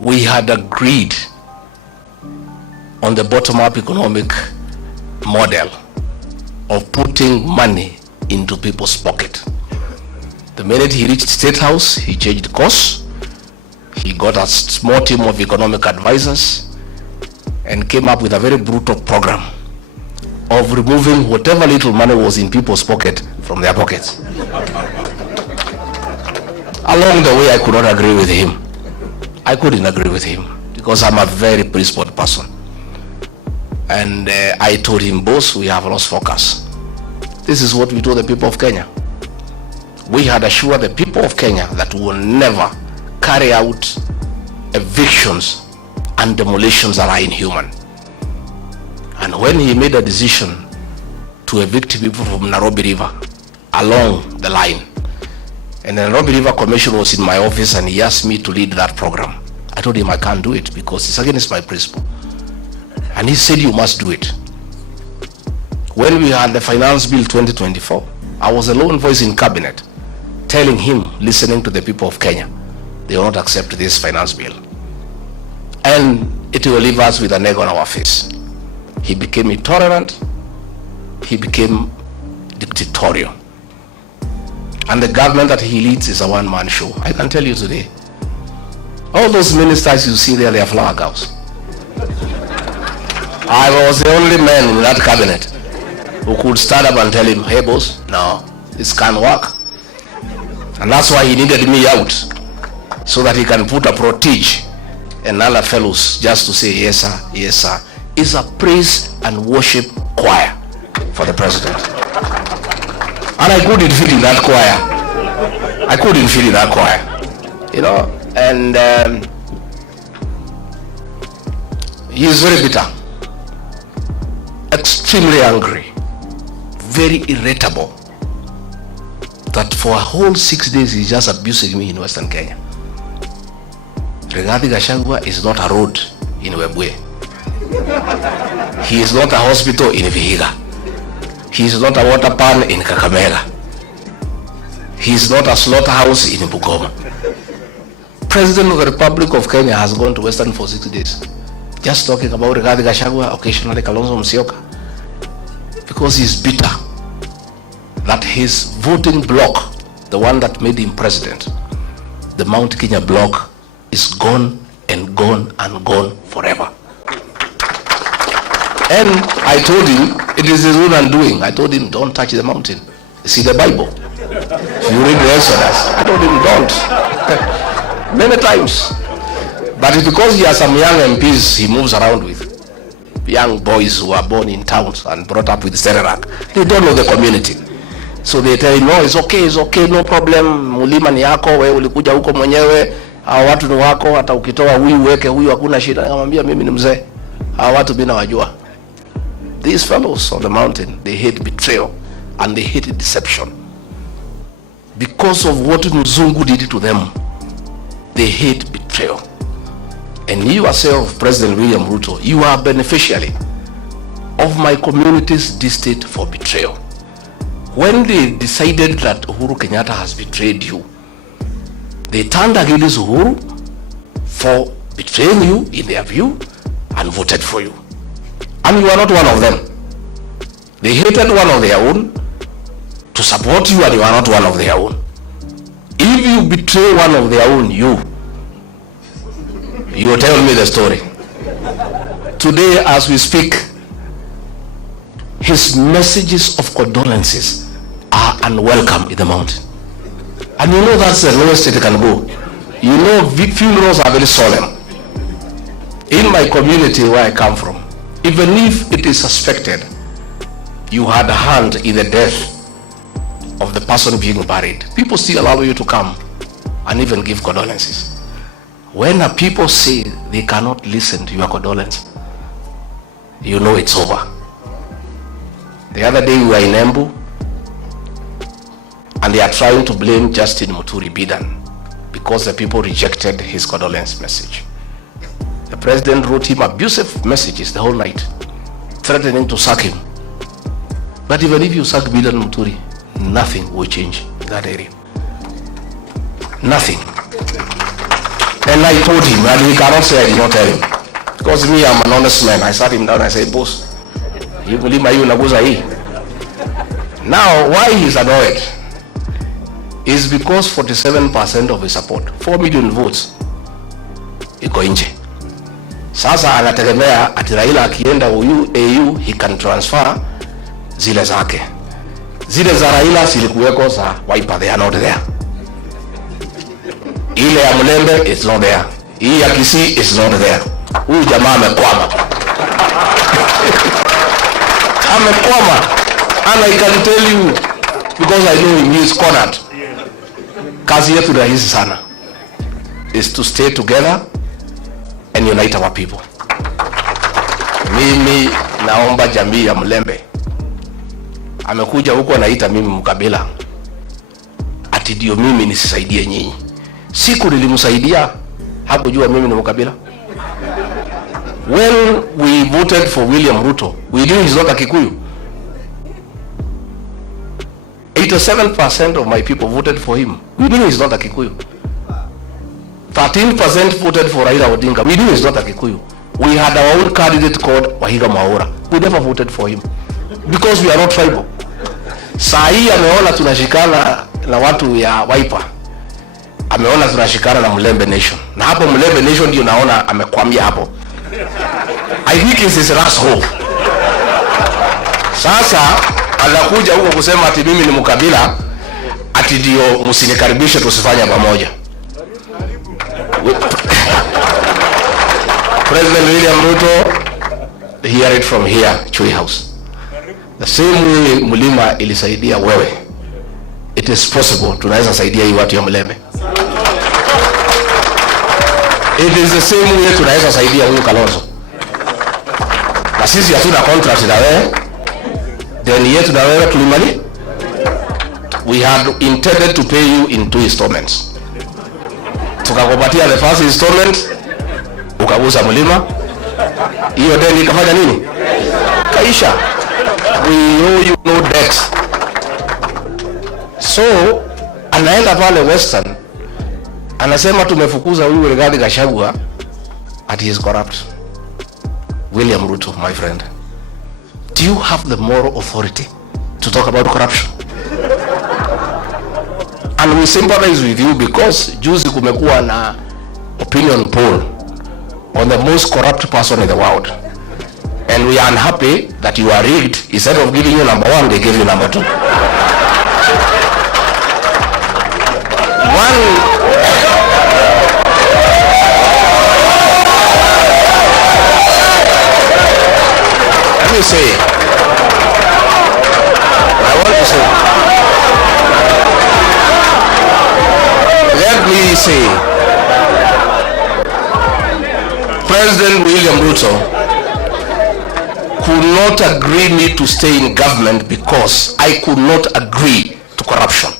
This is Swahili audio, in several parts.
we had agreed on the bottom-up economic model of putting money into people's pocket. The minute he reached State House, he changed course. He got a small team of economic advisors and came up with a very brutal program of removing whatever little money was in people's pocket from their pockets. Along the way, I could not agree with him. I couldn't agree with him because I'm a very principled person. And I told him, boss, we have lost focus. This is what we told the people of Kenya. We had assured the people of Kenya that we will never carry out evictions and demolitions that are inhuman. And when he made a decision to evict people from Nairobi River along the line, and the Nairobi River Commission was in my office and he asked me to lead that program, I told him I can't do it because it's against my principle. And he said, you must do it. When we had the Finance Bill 2024, I was a lone voice in cabinet telling him, listening to the people of Kenya, they will not accept this finance bill. And it will leave us with an egg on our face. He became intolerant. He became dictatorial. And the government that he leads is a one-man show. I can tell you today, all those ministers you see there, they are flower girls. I was the only man in that cabinet who could stand up and tell him, hey boss, no, this can't work. And that's why he needed me out, so that he can put a protege and other fellows just to say, yes sir, yes sir. It's a praise and worship choir for the president. And I couldn't fit in that choir. I couldn't fit in that choir. You know, and he is very bitter, extremely angry, very irritable, that for a whole 6 days he's just abusing me in Western Kenya. Rigathi Gachagua is not a road in Webuye. He is not a hospital in Vihiga. He is not a water pan in Kakamega. He is not a slaughterhouse in Bungoma. President of the Republic of Kenya has gone to Western for 6 days, just talking about Rigathi Gachagua, occasionally Kalonzo Musyoka, because he's bitter that his voting bloc, the one that made him president, the Mount Kenya bloc, is gone and gone and gone forever. And I told him, it is his own undoing. I told him, don't touch the mountain. See the Bible. If you read the Exodus, I told him, don't. Many times. But it's because he has some young MPs he moves around with. Young boys who are born in towns and brought up with Sererak. They don't know the community. So they tell him, no, it's okay, no problem. Mulima ni yako, wewe ulikuja huko mwenyewe. Hawa watu ni wako, hata ukitoa huyu weke huyu hakuna shida. Nikamwambia mimi ni mzee. Hawa watu mimi nawajua. These fellows on the mountain, they hate betrayal and they hate deception. Because of what Mzungu did to them, they hate betrayal. And you yourself, President William Ruto, you are a beneficiary of my community's distaste for betrayal. When they decided that Uhuru Kenyatta has betrayed you, they turned against Uhuru for betraying you in their view and voted for you. And you are not one of them. They hated one of their own to support you, and you are not one of their own. If you betray one of their own, you will tell me the story. Today, as we speak, his messages of condolences are unwelcome in the mountain. And you know that's the lowest it can go. You know funerals are very solemn. In my community where I come from, even if it is suspected you had a hand in the death of the person being buried, people still allow you to come and even give condolences. When a people say they cannot listen to your condolence, you know it's over. The other day we were in Embu, and they are trying to blame Justin Muturi Bidan because the people rejected his condolence message. The president wrote him abusive messages the whole night, threatening to sack him. But even if you sack Bidan Muturi, nothing will change in that area. Nothing. And I told him, and he cannot say I did not tell him. Because me, I'm an honest man. I sat him down and I said, boss, you believe my now, why he's annoyed is because 47% of his support, 4 million votes, iko nje. Sasa anategemea ati Raila akienda AU, he can transfer zile zake. Zile za Raila zilikuweko za Wiper, they are not there. Ile ya Mlembe is not there. Hii ya Kisii is not there. Huyu jamaa amekwama. Amekwama. And I can tell you, because I know him, he is cornered. Kazi yetu rahisi sana is to stay together and unite our people. Mimi naomba jamii ya Mlembe, amekuja huko anaita mimi mkabila, ati ndio mimi nisisaidie nyinyi. Siku nilimsaidia hakujua mimi ni mkabila. When we voted for William Ruto, we knew he's not a Kikuyu. 87% of my people voted for him. We knew he's not a Kikuyu. 13% voted for Raila Odinga. We knew he's not a Kikuyu. We had our own candidate called Wahiga Mwaura. We never voted for him because we are not tribal. Saa hii ameona tunashikana na watu ya Wiper, ameona tunashikana na Mlembe Nation, na hapo Mlembe Nation ndio naona amekwamia hapo. I think it's his last hope. Sasa anakuja huko kusema ati mimi ni mkabila, ati ndio msinikaribishe tusifanye pamoja. President William Ruto, hear it from here, Chui House. The same way Mulima ilisaidia wewe, it is possible tunaweza saidia hii watu ya Mlembe. It is the same way tunaweza saidia huyu Kalonzo. Na sisi hatuna contract na wewe, deni yetu na wewe tulimali. We had intended to pay you in 2 installments. Tukakupatia the first installment, ukagusa Mulima, hiyo deni ikafanya nini? Kaisha. We owe you no debt. So anaenda pale Western, anasema tumefukuza huyu Rigathi Gachagua, at he is corrupt. William Ruto, my friend, do you have the moral authority to talk about corruption? And we sympathize with you because juzi kumekuwa na opinion poll on the most corrupt person in the world, and we are unhappy that you are rigged. Instead of giving you number 1, they give you number 2. Let me say, I want to say, let me say, President William Ruto could not agree me to stay in government because I could not agree to corruption.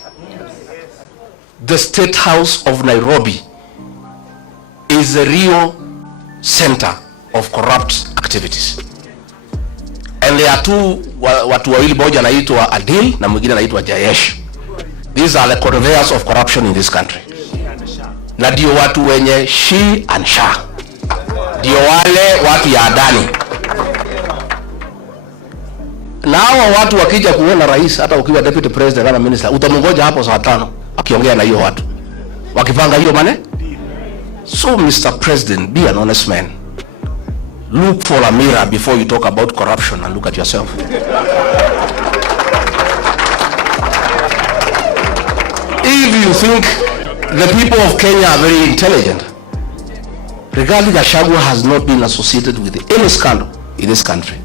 The State House of Nairobi is the real center of corrupt activities. And there are two, watu wawili, moja anaitwa Adil na mwingine anaitwa Jayesh. These are the conveyors of corruption in this country. Na ndio watu wenye she and sha. Ndio wale watu ya Adani. Na hawa watu wakija kuona rais, hata ukiwa deputy president na minister, utamungoja hapo saa 5 akiongea na hiyo watu wakipanga hiyo mane. So Mr. President, be an honest man. Look for a mirror before you talk about corruption and look at yourself. If you think the people of Kenya are very intelligent, Rigathi Gachagua has not been associated with any scandal in this country.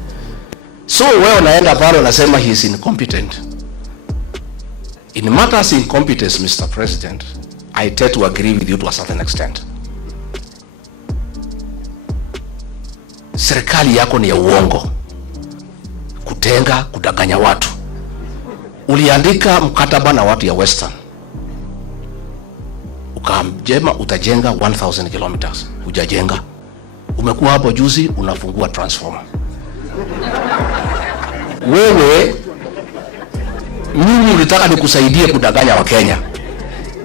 So wewe unaenda pale unasema he is incompetent. In matters incompetence, Mr. President, I tend to agree with you to a certain extent. Serikali yako ni ya uongo, kutenga, kudanganya watu. Uliandika mkataba na watu ya Western, ukamjema utajenga 1000 kilometers, hujajenga. Umekuwa hapo juzi unafungua transformer. Wewe, mimi ulitaka nikusaidie kudanganya wa Kenya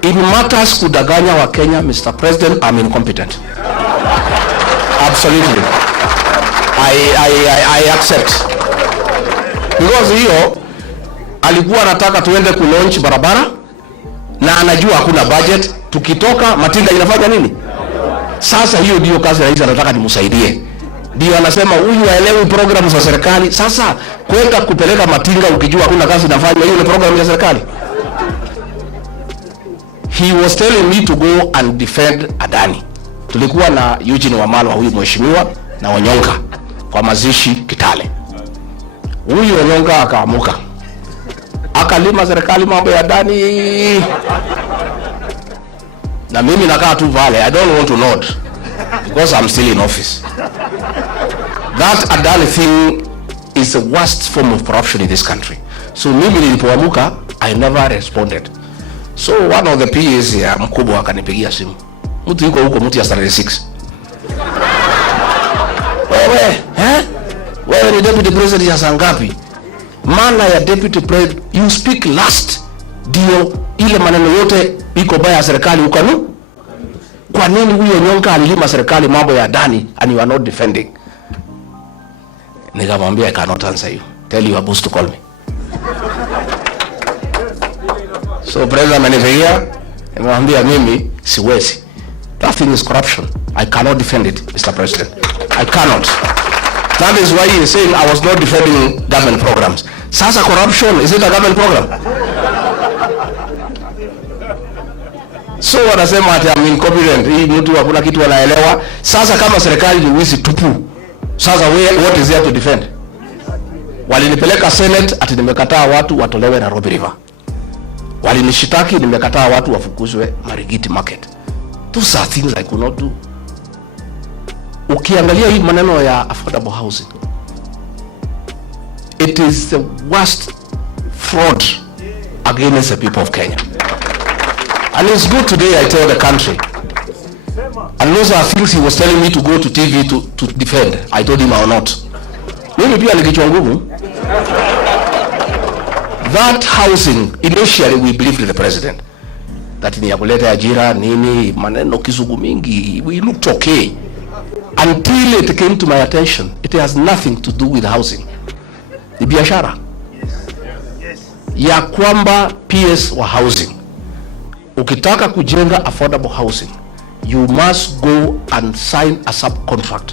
In matters kudanganya wa Kenya, Mr. President, I'm incompetent. Absolutely. I accept. Because hiyo alikuwa anataka tuende ku-launch barabara na anajua hakuna budget. Tukitoka matinga inafanya nini? Sasa hiyo ndio kazi rais anataka nimsaidie. Ndio anasema huyu haelewi programu za serikali. Sasa kwenda kupeleka matinga ukijua hakuna kazi inafanya, hiyo ni programu ya serikali. He was telling me to go and defend Adani. Tulikuwa na Eugene Wamalwa, huyu mheshimiwa, na Onyonga kwa mazishi Kitale. Huyu Onyonga akaamuka, akalima serikali mambo ya Adani, na mimi nakaa tu vale. I don't want to nod because I'm still in office. That Adani thing is the worst form of corruption in this country. So mimi nilipoamuka, I never responded. So one of the PAs ya mkubwa akanipigia simu. Mtu yuko huko, mtu ya 36. Wewe ni deputy president ya sangapi? Maana ya deputy president, you speak last. Dio ile maneno yote iko baya serikali ukanu. Kwa nini huyo Nyonga alilima serikali mambo ya Adani and you are not defending? Nikamwambia I cannot answer you. Tell your boss to call me. So president amenifikia, nimemwambia mimi siwezi. That thing is corruption. I cannot defend it, Mr. President. I cannot. That is why he is saying I was not defending government programs. Sasa corruption, is it a government program? So wanasema ati I'm incompetent. Hii mtu hakuna kitu anaelewa. Sasa kama serikali ni wizi tupu, sasa what is there to defend? Walinipeleka Senate ati nimekataa watu watolewe Nairobi River. Walinishitaki nimekataa watu wafukuzwe Marigiti Market. Those are things I could not do. Ukiangalia hii maneno ya affordable housing, it is the worst fraud against the people of Kenya. And it's good today I tell the country. And those are things he was telling me to go to TV to defend. I told him I will not. Mimi pia nikichwa ngumu. That housing, initially we believed in the president. That ni ya kuleta ajira, nini, maneno kizungu mingi. We looked okay. Until it came to my attention, it has nothing to do with housing. Ni biashara. Ya kwamba PS wa housing. Ukitaka kujenga affordable housing, you must go and sign a subcontract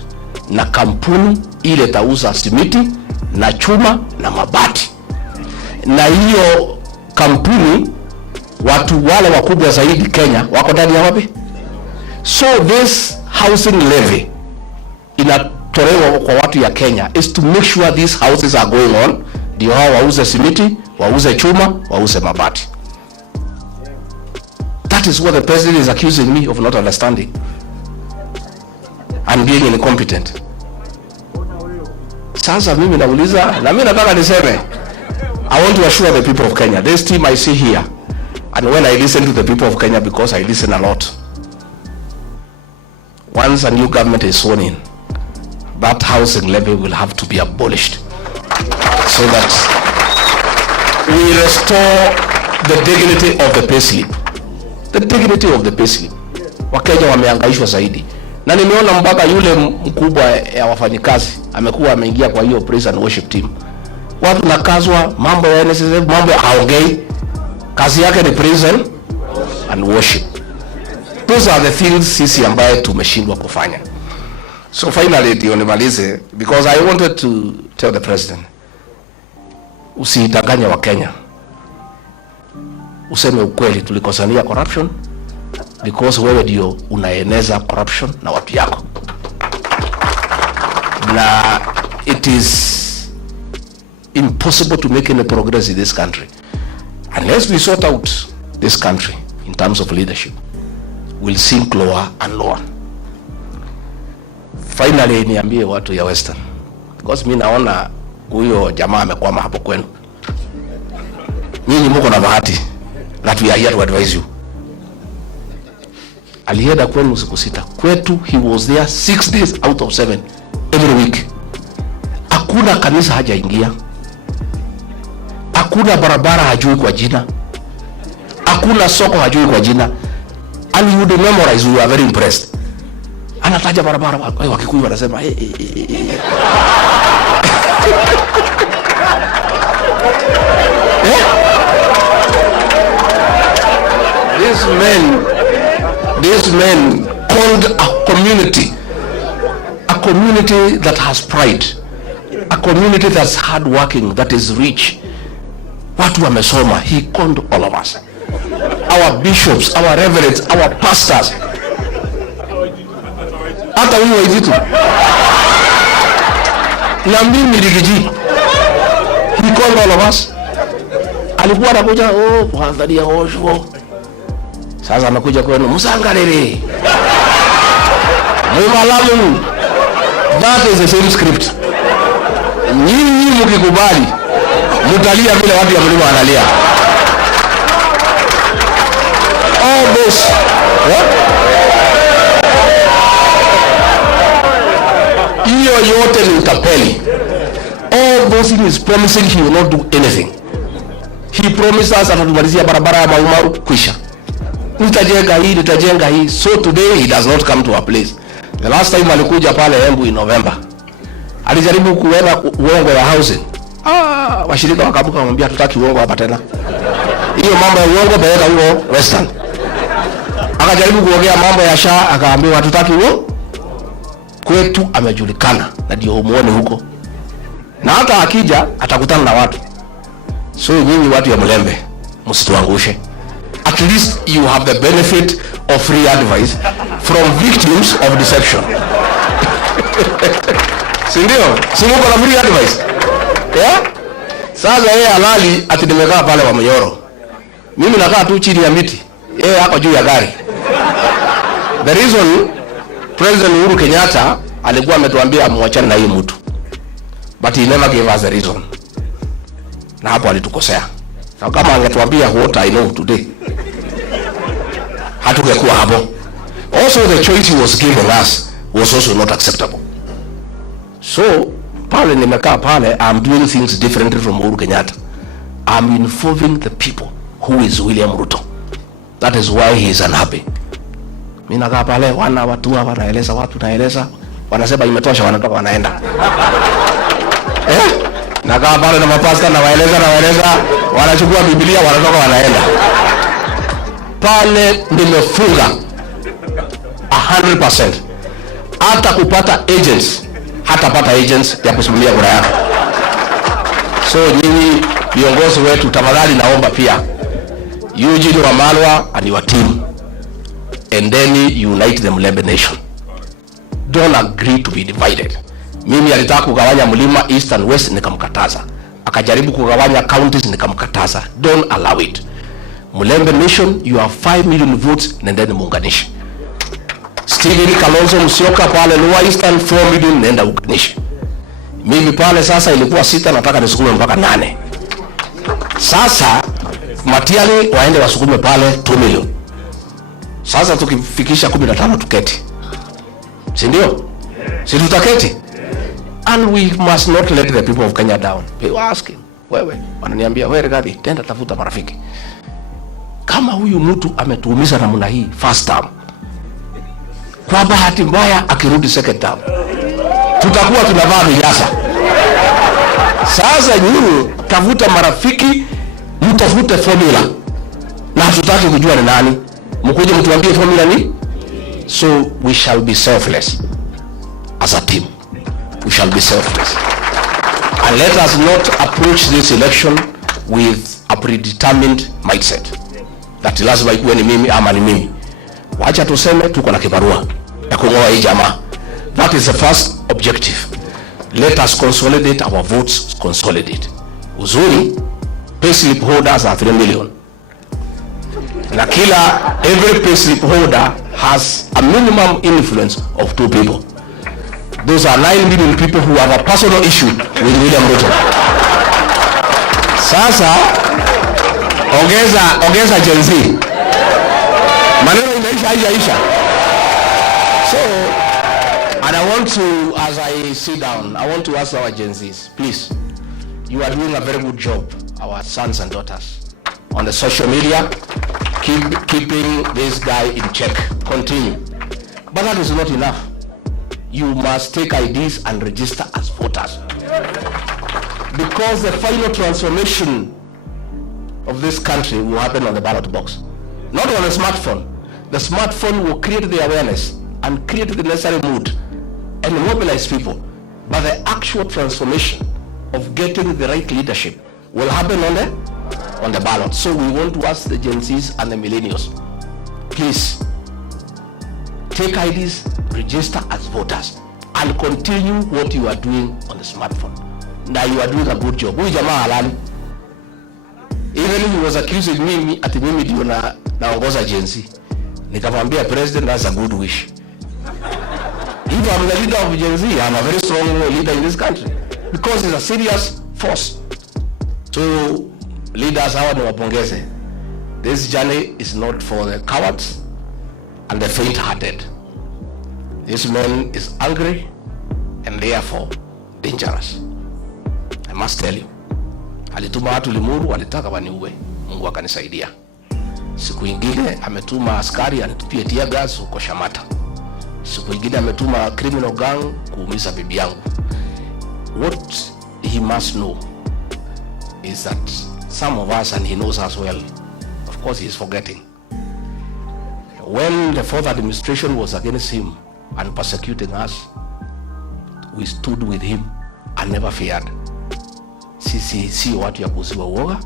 na kampuni ile tauza simiti na chuma na mabati. Na hiyo kampuni watu wale wakubwa zaidi Kenya wako ndani ya wapi? So this housing levy inatolewa kwa watu ya Kenya is to make sure these houses are going on. Ndio hao wauze simiti, wauze chuma, wauze mabati. That is what the president is accusing me of not understanding and being incompetent. Sasa mimi nauliza, na mimi nataka niseme, I want to assure the people of Kenya, this team I see here, and when I listen to the people of Kenya, because I listen a lot, once a new government is sworn in, that housing levy will have to be abolished so that we restore the dignity of the payslip. The dignity of the payslip. Wakenya wamehangaishwa zaidi. Na nimeona mpaka yule mkubwa ya wafanyikazi amekuwa ameingia kwa hiyo praise and worship team. Watu nakazwa mambo ya NSSF, mambo haongei. Kazi yake ni praise and worship. Those are the things sisi ambaye tumeshindwa kufanya. So finally ndio nimalize, because I wanted to tell the president, usidanganye wa Kenya. Useme ukweli, tulikosania corruption because wewe ndio unaeneza corruption na watu yako. Na it is impossible to make any progress in this country unless we sort out this country in terms of leadership. We'll sink lower and lower. Finally niambie watu ya Western, because mimi naona huyo jamaa amekwama hapo kwenu. Nyinyi mko na bahati that we are here to advise you. Alienda kwenu siku 6. Kwetu he was there 6 days out of 7 every week. Hakuna kanisa hajaingia. Hakuna barabara hajui kwa jina. Hakuna soko hajui kwa jina. And you would memorize, you are very impressed. Anataja barabara, Wakikuyu wanasema These men called a community that has pride, a community that's hardworking, that is rich. Watu wamesoma. He called all of us, our bishops, our reverends, our pastors. Hata huyu Waititu na mimi Rigiji. He called all of us. Alikuwa anakuja, kuangalia osho. Sasa anakuja kwenu, Musangarere, Mwalamu. That is the same script. Nyinyi mkikubali, mutalia vile watu ya mlima wanalia. All those, hiyo yote ni utapeli. All those things is promising he will not do anything. He promised us atatumalizia barabara ya Mau kwisha. Nitajenga hii. So today he does not come to our place. The last time alikuja pale Embu in November, alijaribu kuweka uongo ya housing. Washirika wakabuka kumwambia tutaki uongo hapa tena. Hiyo mambo ya uongo peleka huko Western. Akajaribu kuongea mambo ya SHA, akaambiwa tutaki uongo. Kwetu amejulikana na ndio umuone huko. Na hata akija atakutana na watu. So nyinyi watu ya Mlembe, msituangushe. At least you have the benefit of free advice from victims of deception. Sindio? Simuko na free advice. Yeah? Sasa yeye halali ati nimekaa pale wa Mnyoro. Mimi nakaa tu chini ya miti. Yeye hako juu ya gari. The reason President Uhuru Kenyatta alikuwa ametuambia muachane na hii mtu. But he never gave us the reason. Na hapo alitukosea. Na kama angetuambia what I know today, hatungekuwa hapo. Also the choice he was giving us was also not acceptable. So pale nimekaa pale, I'm doing things differently from Uhuru Kenyatta. I'm involving the people who is William Ruto. That is why he is unhappy. Mimi nakaa pale, watu wanaeleza, wanasema imetosha, wanatoka wanaenda. Nakaa pale na mapasta na waeleza, wanachukua Biblia, wanatoka wanaenda. Pale nimefunga 100%. Hata kupata agents, hatapata agents ya kusimamia kura yako. So nyinyi viongozi wetu, tafadhali naomba pia Eugene Wamalwa and your team, and then unite the Mlembe nation. Don't agree to be divided. Mimi alitaka kugawanya mlima east and west, nikamkataza. Akajaribu kugawanya counties, nikamkataza. Don't allow it. Mlembe nation, you have 5 million votes, nendeni muunganishe. Stephen Kalonzo Musyoka pale Lower Eastern 4 million, nenda uunganishe. Mimi pale sasa ilikuwa 6, nataka nisukume mpaka 8. Sasa Matiang'i waende wasukume pale 2 million. Sasa tukifikisha 15 tuketi. Si ndio? Si tutaketi? And we must not let the people of Kenya down. People asking, wewe, wananiambia, wewe Rigathi, tenda tafuta marafiki. Kama huyu mtu ametuumiza namna hii first term, kwa bahati mbaya akirudi second term, tutakuwa tunavaa vinyasa. Sasa nyinyi tafuta marafiki, mtafute formula. Na hatutaki kujua ni nani. Mkuje mtuambie formula ni? So we shall be selfless as a team. We shall be selfless. And let us not approach this election with a predetermined mindset. That lazima ikuwe ni mimi ama ni mimi. Wacha tuseme tuko na kibarua ya kungoa hii jamaa. That is the first objective. Let us consolidate our votes, consolidate. Uzuri, payslip holders are 3 million. Na every payslip holder has a minimum influence of 2 people. Those are 9 million people who have a personal issue with William Ruto. Sasa, ongeza Gen Z. Maneno inaisha. So, and I want to, as I sit down, I want to ask our Gen Zs, please, you are doing a very good job, our sons and daughters, on the social media. keeping this guy in check. Continue. But that is not enough. You must take IDs and register as voters. Because the final transformation of this country will happen on the ballot box. Not on a smartphone. The smartphone will create the awareness and create the necessary mood and mobilize people. But the actual transformation of getting the right leadership will happen on the ballot. So we want to ask the Gen Zs and the millennials, please take IDs, register as voters, and continue what you are doing on the smartphone. Now you are doing a good job. Huyu jamaa halali. Even he was accusing me ati mimi ndio naongoza Gen Z. Nikamwambia president, that's a good wish. If I'm the leader of Gen Z, I'm a very strong leader in this country because it's a serious force. So leaders hawa niwapongeze. This journey is not for the cowards and the faint-hearted. This man is angry and therefore dangerous. I must tell you. Alituma watu Limuru walitaka waniue. Mungu akanisaidia. Siku ingine ametuma askari anitupie tear gas huko Shamata. Siku ingine ametuma criminal gang kuumiza bibi yangu. What he must know is that some of us, and he knows us well, of course he is forgetting. When the fourth administration was against him and persecuting us, we stood with him and never feared. Sisi si watu ya kuuziwa uoga,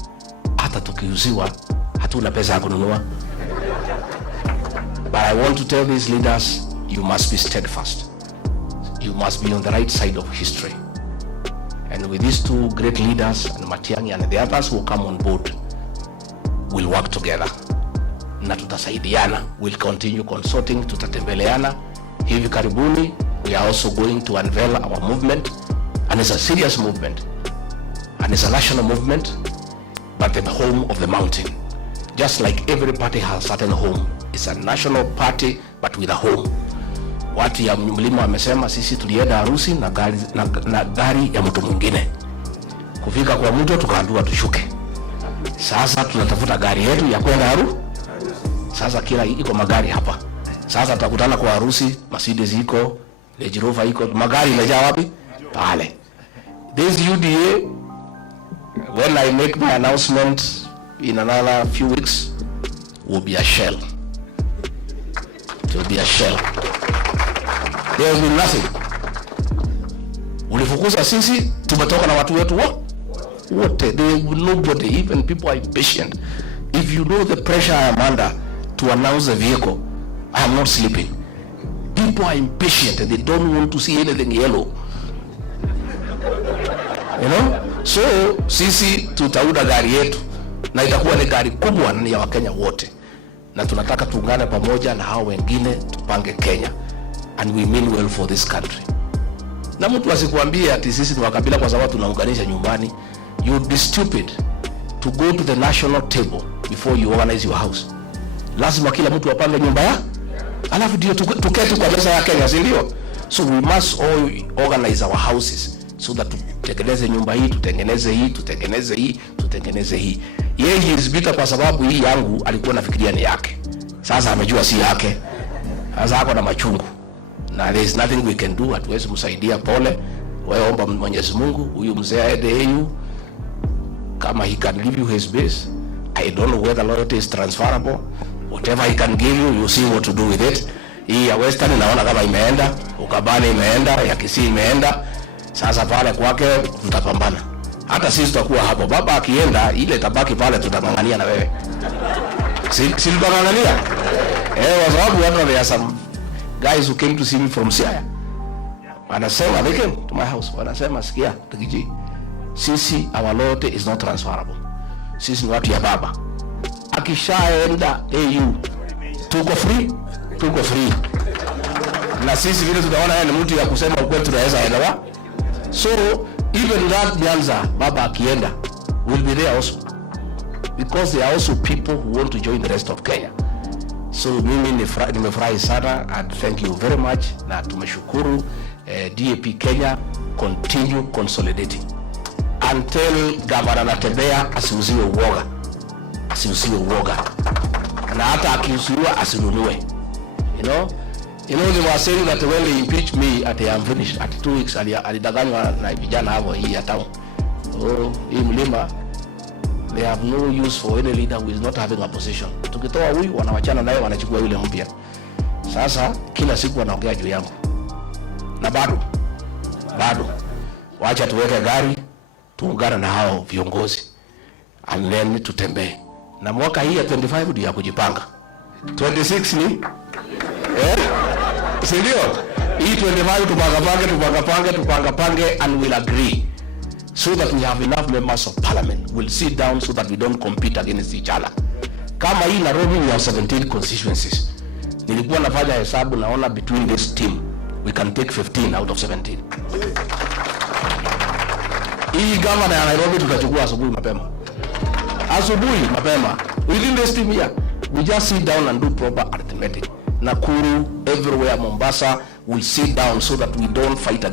hata tukiuziwa hatuna pesa ya kununua. But I want to tell these leaders, you must be steadfast. You must be on the right side of history. And with these two great leaders, and Matiang'i and the others who come on board, we'll work together. Na tutasaidiana, we'll continue consulting, tutatembeleana. Hivi karibuni, we are also going to unveil our movement, and it's a serious movement, and it's a national movement, but the home of the mountain. Just like every party has a certain home, it's a national party, but with a home. Watu ya mlima wamesema sisi tulienda harusi na gari ya mtu mwingine. Kufika kwa mtu tukaambiwa tushuke. Sasa tunatafuta gari yetu ya kwenda harusi. Sasa kila iko magari hapa. Sasa tutakutana kwa harusi, Mercedes iko, Range Rover iko, magari imejaa wapi? Pale. This UDA, when I make my announcement in another few weeks, will be a shell. It will be a shell. There will be nothing. Ulifukuza sisi, tumetoka na watu wetu wote. There will nobody, even people are impatient. If you know the pressure I am under to announce the vehicle, I am not sleeping. People are impatient and they don't want to see anything yellow. You know? So, sisi tutauda gari yetu na itakuwa ni gari kubwa na ya Wakenya wote. Na tunataka tuungane pamoja na hao wengine tupange Kenya. And we mean well for this country. Na mtu asikuambie ati sisi ni wakabila kwa sababu tunaunganisha nyumbani. You would be stupid to go to the national table before you organize your house. Lazima kila mtu apange nyumba ya. Alafu ndio tuketi kwa meza ya Kenya, si ndio? So we must all organize our houses so that tutengeneze nyumba hii, tutengeneze hii, tutengeneze hii, tutengeneze hii. Yeye hirizibika kwa sababu hii yangu alikuwa nafikiria ni yake. Sasa amejua si yake. Sasa ako na machungu. Na there is nothing we can do. Hatuwezi msaidia, pole. Wewe omba Mwenyezi Mungu, huyu mzee aende EU. Kama he can give you his base. I don't know whether loyalty is transferable. Whatever he can give you, you see what to do with it. Hii ya Western naona kama imeenda, Ukabani imeenda, ya Kisii imeenda. Sasa pale kwake tutapambana. Hata sisi tutakuwa hapo. Baba akienda, ile tabaki pale tutangangania na wewe. Si tutangangania? Kwa sababu watu there are some guys who came to see me from Siaya. Wanasema, they came to my house. Wanasema, sikia, Tukiji, sisi, our loyalty is not transferable. Sisi ni watu ya baba. Akishaenda AU, tuko free. Na sisi vile tunaona yeye ni mtu ya kusema ukweli, tunaweza elewa. So, even that Nyanza, baba akienda, will be there also. Because there are also people who want to join the rest of Kenya. So mimi nimefurahi sana and thank you very much, na tumeshukuru. DAP Kenya continue consolidating until Gavana Natembea asiuziwe uoga. na hata akiusiwa asinunue. You know they were saying that when they impeach me at the finished at 2 weeks alidanganywa na vijana hapo hii hata hii mlima, they have no use for any leader who is not having a position. Tukitoa huyu wanawachana naye wanachukua yule mpya. Sasa kila siku wanaongea juu yangu. Na bado wacha tuweke gari tuungane na hao viongozi and then tutembee. Na mwaka hii ya 25 ndio ya kujipanga. 26 ni sindio? Hii 25 tupangapange and we'll agree so that we have enough members of parliament. We'll sit down so that we don't compete against each other. Kama hii Nairobi we have 17 constituencies. Nilikuwa nafanya hesabu naona between this team we can take 15 out of 17. Hii gavana ya Nairobi tutachukua asubuhi mapema. Within this team here, we just sit down and do proper arithmetic. Nakuru, everywhere, Mombasa, we sit down so that we don't fight against